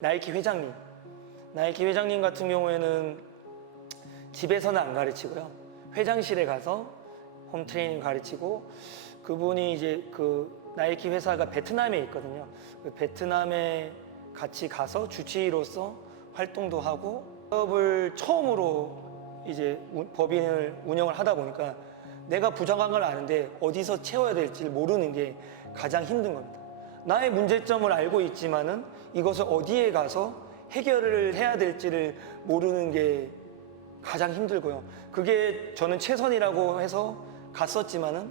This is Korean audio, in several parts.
나이키 회장님. 나이키 회장님 같은 경우에는 집에서는 안 가르치고요. 회장실에 가서 홈트레이닝 가르치고, 그분이 이제 그 나이키 회사가 베트남에 있거든요. 그 베트남에 같이 가서 주치의로서 활동도 하고, 사업을 처음으로 이제 법인을 운영을 하다 보니까 내가 부족한 걸 아는데 어디서 채워야 될지 모르는 게 가장 힘든 겁니다. 나의 문제점을 알고 있지만은 이것을 어디에 가서 해결을 해야 될지를 모르는 게 가장 힘들고요. 그게 저는 최선이라고 해서 갔었지만은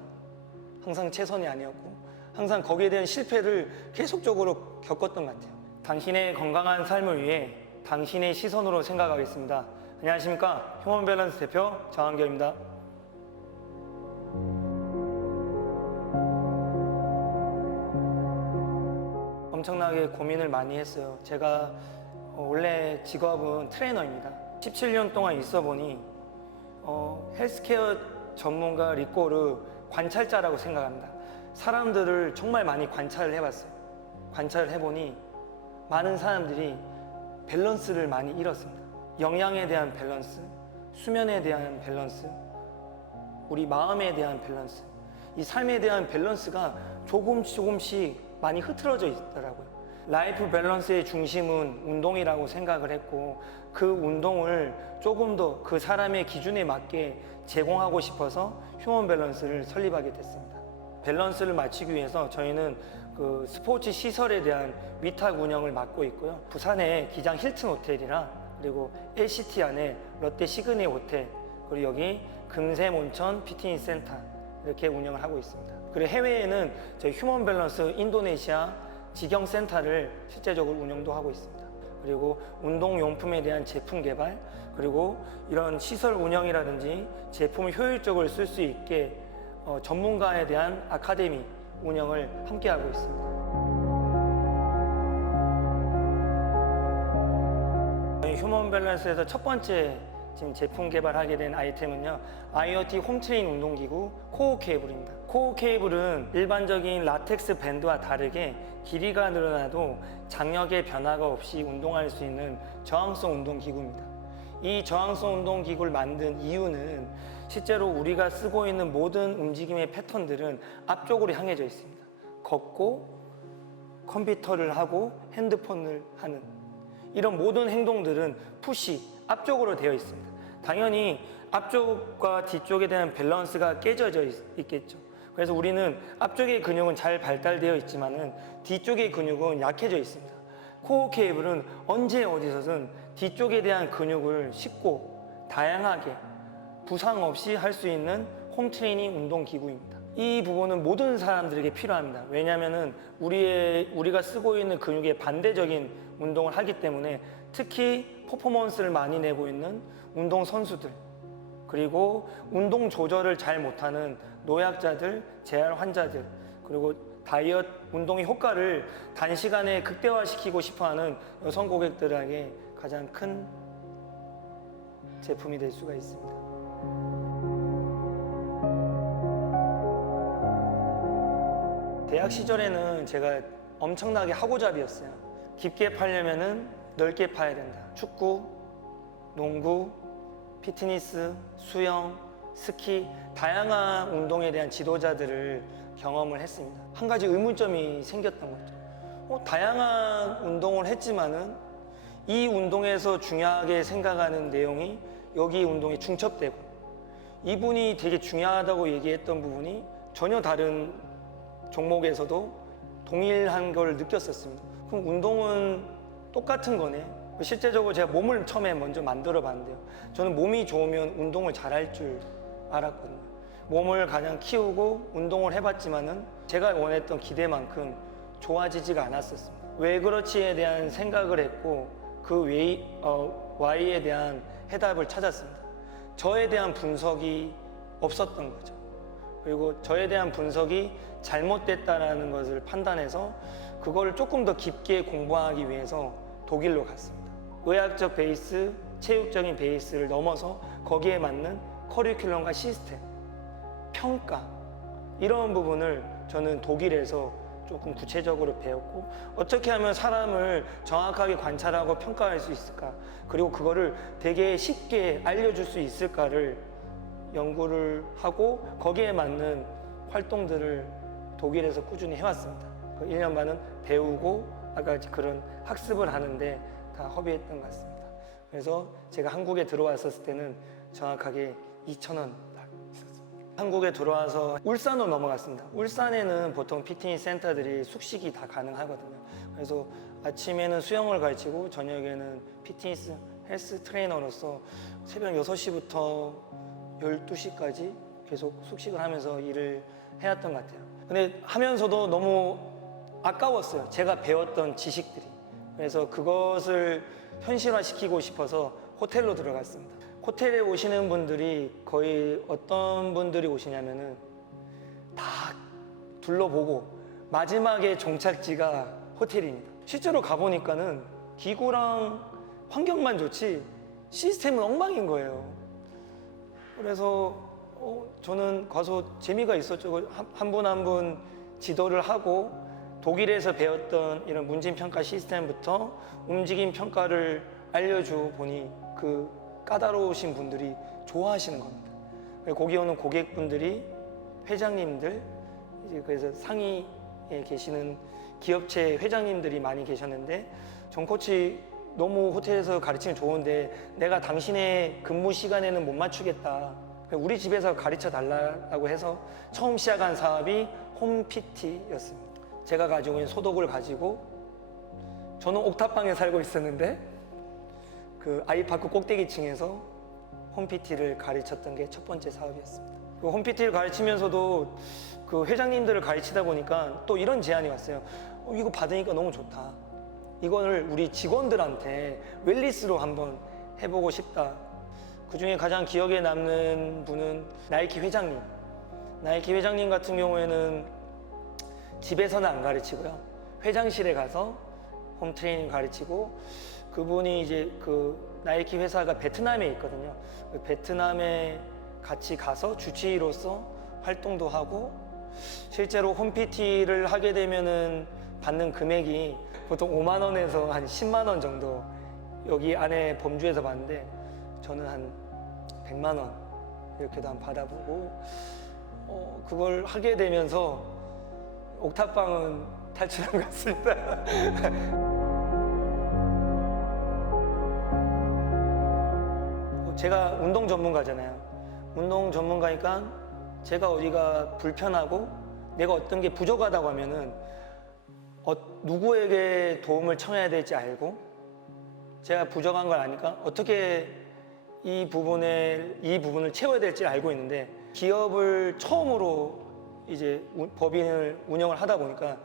항상 최선이 아니었고, 항상 거기에 대한 실패를 계속적으로 겪었던 것 같아요. 당신의 건강한 삶을 위해 당신의 시선으로 생각하겠습니다. 안녕하십니까, 휴먼 밸런스 대표 정한결입니다. 엄청나게 고민을 많이 했어요. 제가 원래 직업은 트레이너입니다. 17년 동안 있어 보니 헬스케어 전문가 리꼬르 관찰자라고 생각합니다. 사람들을 정말 많이 관찰을 해봤어요. 관찰을 해보니 많은 사람들이 밸런스를 많이 잃었습니다. 영양에 대한 밸런스, 수면에 대한 밸런스, 우리 마음에 대한 밸런스, 이 삶에 대한 밸런스가 조금씩 많이 흐트러져 있더라고요. 라이프 밸런스의 중심은 운동이라고 생각을 했고, 그 운동을 조금 더 그 사람의 기준에 맞게 제공하고 싶어서 휴먼 밸런스를 설립하게 됐습니다. 밸런스를 맞추기 위해서 저희는 그 스포츠 시설에 대한 위탁 운영을 맡고 있고요. 부산에 기장 힐튼 호텔이랑, 그리고 LCT 안에 롯데 시그니 호텔, 그리고 여기 금샘 온천 피트니스 센터 이렇게 운영을 하고 있습니다. 그리고 해외에는 저희 휴먼 밸런스 인도네시아 직영센터를 실제적으로 운영도 하고 있습니다. 그리고 운동용품에 대한 제품 개발, 그리고 이런 시설 운영이라든지 제품을 효율적으로 쓸 수 있게 전문가에 대한 아카데미 운영을 함께 하고 있습니다. 저희 휴먼 밸런스에서 첫 번째 지금 제품 개발하게 된 아이템은요, IoT 홈트레인 운동기구 코어 케이블입니다. 코어 케이블은 일반적인 라텍스 밴드와 다르게 길이가 늘어나도 장력의 변화가 없이 운동할 수 있는 저항성 운동기구입니다. 이 저항성 운동기구를 만든 이유는 실제로 우리가 쓰고 있는 모든 움직임의 패턴들은 앞쪽으로 향해져 있습니다. 걷고 컴퓨터를 하고 핸드폰을 하는 이런 모든 행동들은 푸시, 앞쪽으로 되어 있습니다. 당연히 앞쪽과 뒤쪽에 대한 밸런스가 깨져져 있겠죠. 그래서 우리는 앞쪽의 근육은 잘 발달되어 있지만은 뒤쪽의 근육은 약해져 있습니다. 코어 케이블은 언제 어디서든 뒤쪽에 대한 근육을 쉽고 다양하게 부상 없이 할 수 있는 홈트레이닝 운동기구입니다. 이 부분은 모든 사람들에게 필요합니다. 왜냐하면 우리가 쓰고 있는 근육의 반대적인 운동을 하기 때문에, 특히 퍼포먼스를 많이 내고 있는 운동 선수들, 그리고 운동 조절을 잘 못하는 노약자들, 재활 환자들, 그리고 다이어트 운동의 효과를 단시간에 극대화시키고 싶어하는 여성 고객들에게 가장 큰 제품이 될 수가 있습니다. 대학 시절에는 제가 엄청나게 하고잡이였어요. 깊게 파려면은 넓게 파야 된다. 축구, 농구, 피트니스, 수영, 스키, 다양한 운동에 대한 지도자들을 경험을 했습니다. 한 가지 의문점이 생겼던 거죠. 다양한 운동을 했지만은 이 운동에서 중요하게 생각하는 내용이 여기 운동에 중첩되고, 이분이 되게 중요하다고 얘기했던 부분이 전혀 다른 종목에서도 동일한 걸 느꼈었습니다. 그럼 운동은 똑같은 거네. 실제적으로 제가 몸을 처음에 먼저 만들어 봤는데요, 저는 몸이 좋으면 운동을 잘할 줄 알았거든요. 몸을 가장 키우고 운동을 해봤지만은 제가 원했던 기대만큼 좋아지지가 않았었습니다. 왜 그렇지에 대한 생각을 했고, 그 Y에 대한 해답을 찾았습니다. 저에 대한 분석이 없었던 거죠. 그리고 저에 대한 분석이 잘못됐다라는 것을 판단해서 그걸 조금 더 깊게 공부하기 위해서 독일로 갔습니다. 의학적 베이스, 체육적인 베이스를 넘어서 거기에 맞는 커리큘럼과 시스템, 평가, 이런 부분을 저는 독일에서 조금 구체적으로 배웠고, 어떻게 하면 사람을 정확하게 관찰하고 평가할 수 있을까, 그리고 그거를 되게 쉽게 알려줄 수 있을까를 연구를 하고 거기에 맞는 활동들을 독일에서 꾸준히 해왔습니다. 그 1년 반은 배우고 아까 그런 학습을 하는데 다 허비했던 것 같습니다. 그래서 제가 한국에 들어왔었을 때는 정확하게 2,000원 있었습니다. 한국에 들어와서 울산으로 넘어갔습니다. 울산에는 보통 피트니스 센터들이 숙식이 다 가능하거든요. 그래서 아침에는 수영을 가르치고 저녁에는 피트니스 헬스 트레이너로서 새벽 6시부터 12시까지 계속 숙식을 하면서 일을 해왔던 것 같아요. 근데 하면서도 너무 아까웠어요. 제가 배웠던 지식들이. 그래서 그것을 현실화시키고 싶어서 호텔로 들어갔습니다. 호텔에 오시는 분들이 거의 어떤 분들이 오시냐면은 다 둘러보고 마지막에 종착지가 호텔입니다. 실제로 가보니까는 기구랑 환경만 좋지 시스템은 엉망인 거예요. 그래서 저는 가서 재미가 있었죠. 한 분 한 분 지도를 하고 독일에서 배웠던 이런 문진평가 시스템부터 움직임 평가를 알려줘 보니 그 까다로우신 분들이 좋아하시는 겁니다. 거기 오는 고객분들이 회장님들, 이제 그래서 상위에 계시는 기업체 회장님들이 많이 계셨는데, 정 코치 너무 호텔에서 가르치면 좋은데 내가 당신의 근무 시간에는 못 맞추겠다. 우리 집에서 가르쳐 달라고 해서 처음 시작한 사업이 홈PT였습니다. 제가 가지고 있는 소독을 가지고, 저는 옥탑방에 살고 있었는데 그 아이파크 꼭대기층에서 홈PT를 가르쳤던 게 첫 번째 사업이었습니다. 그 홈PT를 가르치면서도 그 회장님들을 가르치다 보니까 또 이런 제안이 왔어요. 이거 받으니까 너무 좋다. 이거를 우리 직원들한테 웰니스로 한번 해보고 싶다. 그 중에 가장 기억에 남는 분은 나이키 회장님. 나이키 회장님 같은 경우에는 집에서는 안 가르치고요. 회장실에 가서 홈 트레이닝 가르치고, 그분이 이제 그 나이키 회사가 베트남에 있거든요. 그 베트남에 같이 가서 주치의로서 활동도 하고, 실제로 홈 PT를 하게 되면은 받는 금액이 보통 5만 원에서 한 10만 원 정도 여기 안에 범주에서 받는데, 저는 한 100만 원 이렇게도 한 받아보고, 그걸 하게 되면서 옥탑방은 탈출한 것 같습니다. 제가 운동 전문가잖아요. 운동 전문가니까 제가 어디가 불편하고 내가 어떤 게 부족하다고 하면은 누구에게 도움을 청해야 될지 알고, 제가 부족한 걸 아니까 어떻게 이 부분을 채워야 될지 알고 있는데, 기업을 처음으로 이제 법인을 운영을 하다 보니까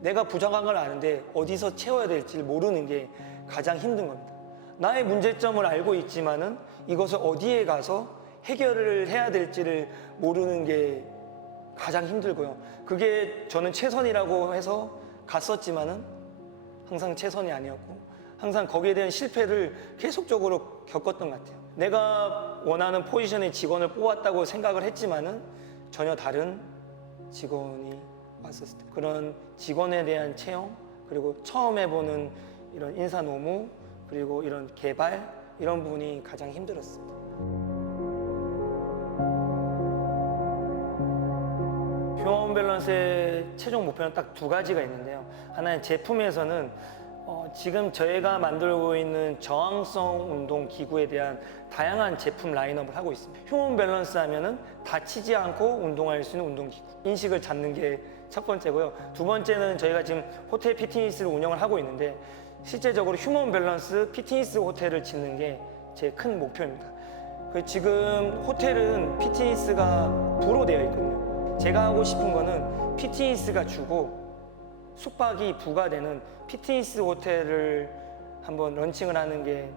내가 부족한 걸 아는데 어디서 채워야 될지 모르는 게 가장 힘든 겁니다. 나의 문제점을 알고 있지만은 이것을 어디에 가서 해결을 해야 될지를 모르는 게 가장 힘들고요. 그게 저는 최선이라고 해서 갔었지만은 항상 최선이 아니었고, 항상 거기에 대한 실패를 계속적으로 겪었던 것 같아요. 내가 원하는 포지션의 직원을 뽑았다고 생각을 했지만은 전혀 다른 직원이 왔었을 때, 그런 직원에 대한 채용, 그리고 처음 해보는 이런 인사 노무, 그리고 이런 개발, 이런 부분이 가장 힘들었습니다. 휴먼 밸런스의 최종 목표는 딱 두 가지가 있는데요. 하나는 제품에서는 지금 저희가 만들고 있는 저항성 운동 기구에 대한 다양한 제품 라인업을 하고 있습니다. 휴먼 밸런스 하면은 다치지 않고 운동할 수 있는 운동기구, 인식을 잡는 게 첫 번째고요. 두 번째는 저희가 지금 호텔 피트니스를 운영을 하고 있는데, 실제적으로 휴먼 밸런스 피트니스 호텔을 짓는 게 제 큰 목표입니다. 지금 호텔은 피트니스가 도로 되어 있거든요. 제가 하고 싶은 거는 피트니스가 주고 숙박이 부가되는 피트니스 호텔을 한번 런칭을 하는 게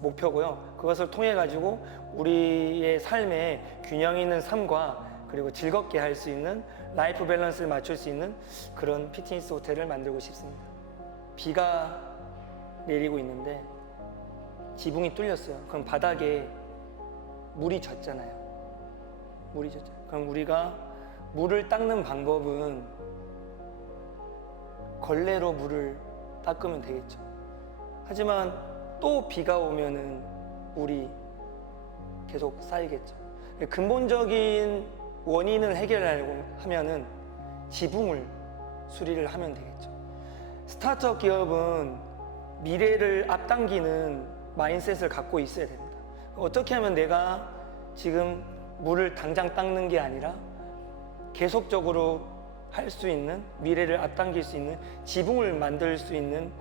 목표고요. 그것을 통해 가지고 우리의 삶에 균형 있는 삶과 그리고 즐겁게 할 수 있는 라이프 밸런스를 맞출 수 있는 그런 피트니스 호텔을 만들고 싶습니다. 비가 내리고 있는데 지붕이 뚫렸어요. 그럼 바닥에 물이 젖잖아요. 물이 젖잖아요. 그럼 우리가 물을 닦는 방법은 걸레로 물을 닦으면 되겠죠. 하지만 또 비가 오면은 물이 계속 쌓이겠죠. 근본적인 원인을 해결하려고 하면은 지붕을 수리를 하면 되겠죠. 스타트업 기업은 미래를 앞당기는 마인셋을 갖고 있어야 됩니다. 어떻게 하면 내가 지금 물을 당장 닦는 게 아니라 계속적으로 할 수 있는, 미래를 앞당길 수 있는 지붕을 만들 수 있는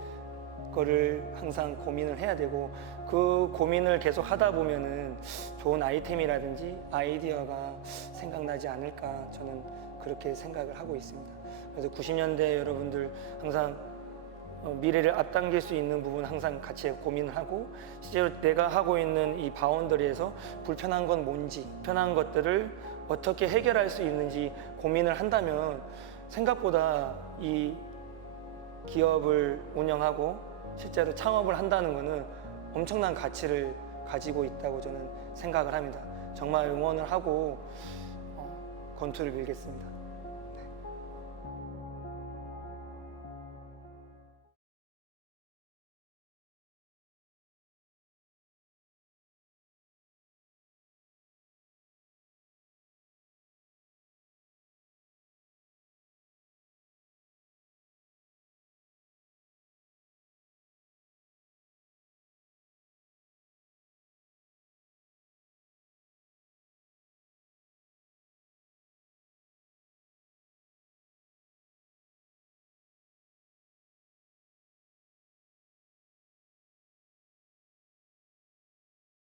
거를 항상 고민을 해야 되고, 그 고민을 계속 하다 보면은 좋은 아이템이라든지 아이디어가 생각나지 않을까, 저는 그렇게 생각을 하고 있습니다. 그래서 90년대 여러분들 항상 미래를 앞당길 수 있는 부분 항상 같이 고민을 하고, 실제로 내가 하고 있는 이 바운더리에서 불편한 건 뭔지, 편한 것들을 어떻게 해결할 수 있는지 고민을 한다면 생각보다 이 기업을 운영하고 실제로 창업을 한다는 것은 엄청난 가치를 가지고 있다고 저는 생각을 합니다. 정말 응원을 하고 권투를 밀겠습니다.